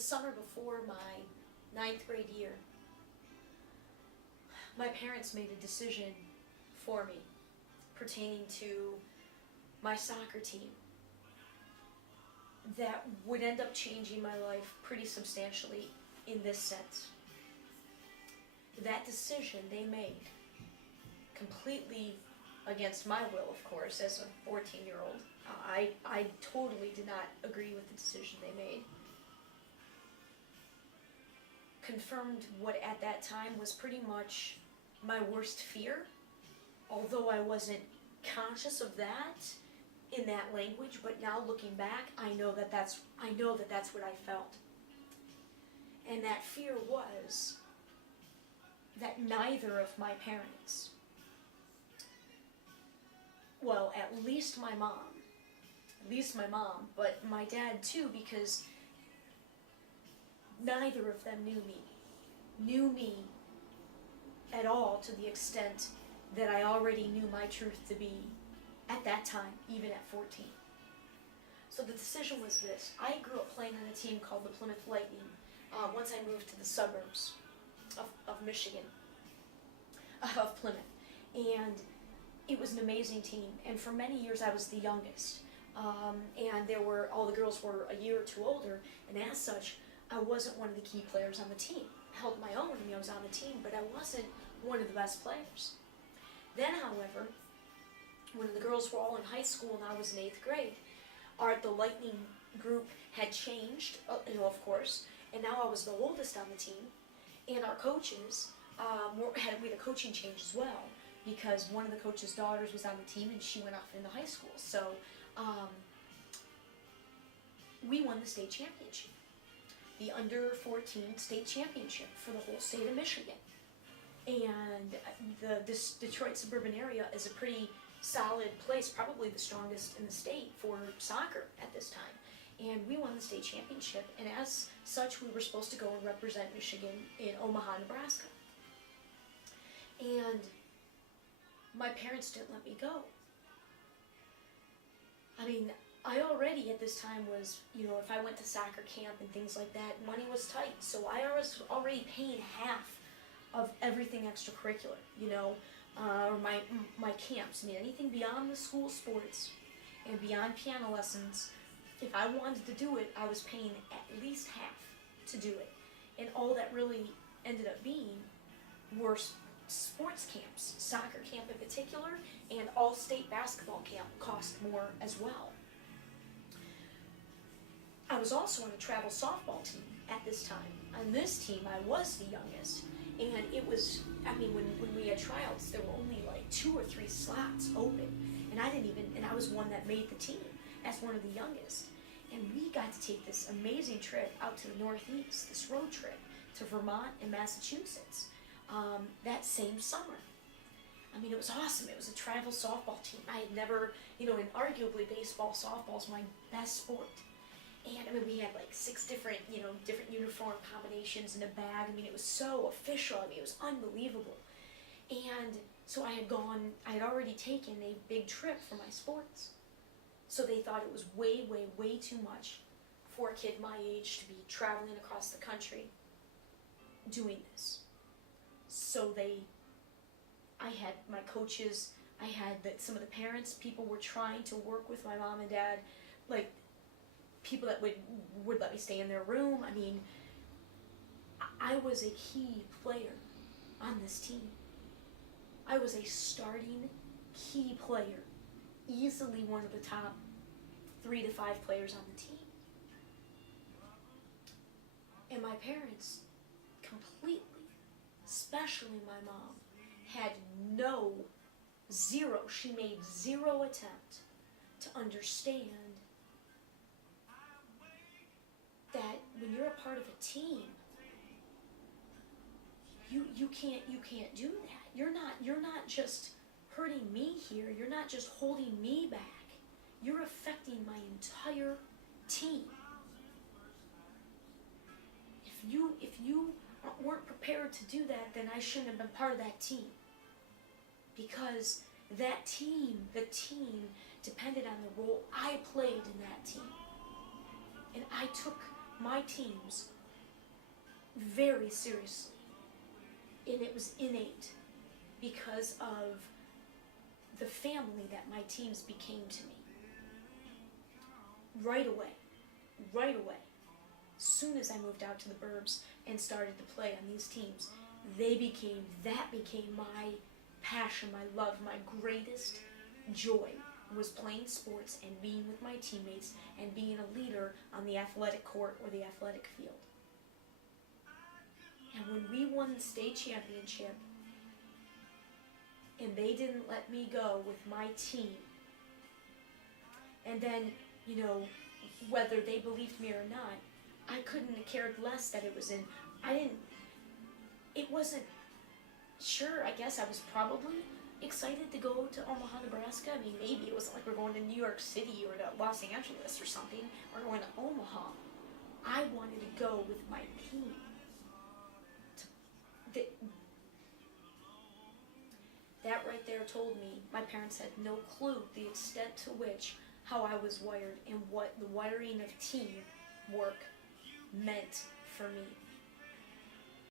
summer before my ninth grade year, my parents made a decision for me pertaining to my soccer team that would end up changing my life pretty substantially in this sense. That decision they made, completely against my will, of course, as a 14-year-old, I totally did not agree with the decision they made, confirmed what at that time was pretty much my worst fear, although I wasn't conscious of that in that language, but now looking back, I know that that's what I felt. And that fear was that neither of my parents, well, at least my mom, but my dad too, because neither of them knew me at all to the extent that I already knew my truth to be at that time, even at 14. So the decision was this. I grew up playing on a team called the Plymouth Lightning once I moved to the suburbs of Michigan, of Plymouth. And it was an amazing team. And for many years I was the youngest. And all the girls were a year or two older, and as such, I wasn't one of the key players on the team. I held my own, I was on the team, but I wasn't one of the best players. Then, however, when the girls were all in high school and I was in 8th grade, the Lightning group had changed, of course, and now I was the oldest on the team, and our coaches we had a coaching change as well, because one of the coach's daughters was on the team and she went off into high school. So we won the state championship, the under 14 state championship for the whole state of Michigan. And this Detroit suburban area is a pretty solid place, probably the strongest in the state for soccer at this time. And we won the state championship, and as such, we were supposed to go and represent Michigan in Omaha, Nebraska. And my parents didn't let me go. I mean, I already at this time was, if I went to soccer camp and things like that, money was tight, so I was already paying half of everything extracurricular, or my camps. I mean, anything beyond the school sports and beyond piano lessons, if I wanted to do it, I was paying at least half to do it. And all that really ended up being were sports camps, soccer camp in particular, and all-state basketball camp cost more as well. I was also on a travel softball team at this time. On this team, I was the youngest. And it was, when we had tryouts, there were only like 2 or 3 slots open. And I was one that made the team as one of the youngest. And we got to take this amazing trip out to the Northeast, this road trip to Vermont and Massachusetts that same summer. It was awesome. It was a travel softball team. I had never, and arguably baseball, softball is my best sport. And we had like 6 different uniform combinations in a bag. It was so official. It was unbelievable. And so I had already taken a big trip for my sports. So they thought it was way, way, way too much for a kid my age to be traveling across the country doing this. So I had my coaches, I had some of the parents, people were trying to work with my mom and dad, like people that would let me stay in their room. I was a key player on this team. I was a starting key player, easily one of the top 3 to 5 players on the team. And my parents completely, especially my mom, had she made 0 attempt to understand that when you're a part of a team, you can't do that. You're not just hurting me here. You're not just holding me back. You're affecting my entire team. If you weren't prepared to do that, then I shouldn't have been part of that team. Because that team, the team, depended on the role I played in that team. And I took my teams very seriously. And it was innate because of the family that my teams became to me. Right away. Right away. As soon as I moved out to the burbs and started to play on these teams, that became my passion, my love, my greatest joy was playing sports and being with my teammates and being a leader on the athletic court or the athletic field. And when we won the state championship and they didn't let me go with my team, and then, whether they believed me or not, I couldn't have cared less that it was it wasn't, sure, I guess I was probably excited to go to Omaha, Nebraska. I mean, maybe it wasn't like we're going to New York City or to Los Angeles or something. We're going to Omaha. I wanted to go with my team. That right there told me my parents had no clue the extent to which how I was wired and what the wiring of teamwork meant for me.